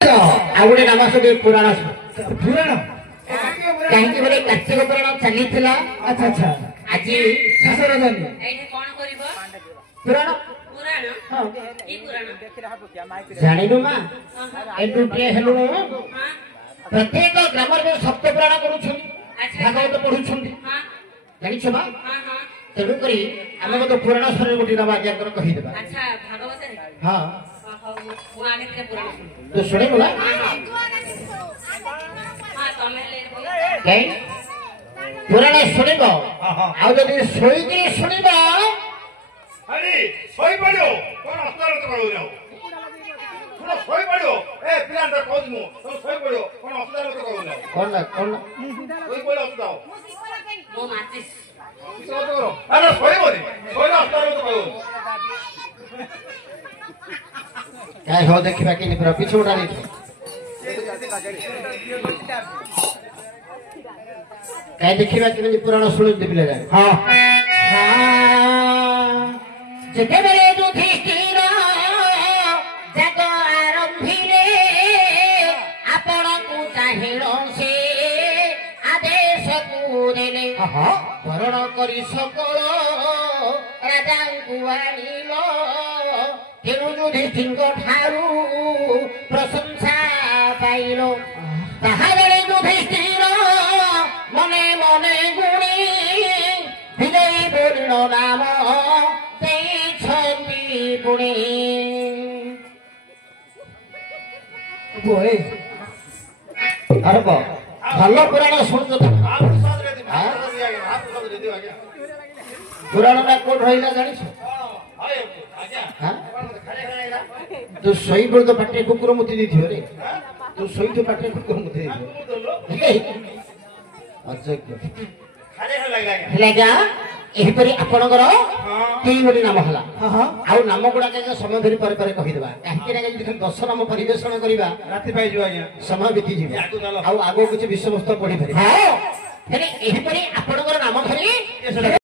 आउे नाम सब पुराण पुराण कहीं बोले कार्तिक पुराण चली अच्छा अच्छा आज शेष रजनी पुराण जानु माँ हेलु प्रत्येक ग्राम सप्त पुराण भागवत पढ़ु जानी माँ तेणुक आम तो पुराण स्वर गोटे नवा कहीदे हाँ तो शुणे बोला पुराण शुणब आदि शोक शुणब हो देखा कि पिछू उठा कहीं देखा कि पुराण शुणु पिले हाँ जिते बेले युधिष्ठिर जग आरंभिले आपण को चाहिल से आदेश को देले वरण करी सकल राजा को आनिल तेणु युधिष्ठिर ठारू प्रशंसा पाइल ताहारे युधिष्ठिर मने मने गुणी विजयी बोलिल नाम पुणे अरे भल पुराण शुणु पुराण कोट रहा जान तू शही पड़ तो पाटे कुकुर मुति दी थी रे तू शही तो पाटे कुकुर मुति लगा एहीपरि आपणकर तीन गोटी नाम हला आउ नाम गुडा समय धरी पर कहीदेबा कहीं 10 नाम परिवेषण करवा राति पाई जो आज्ञा समय बीती जीव आउ आगो कुछ विषय वस्तु पढ़ी पारे हाँ आपणकर नाम धरी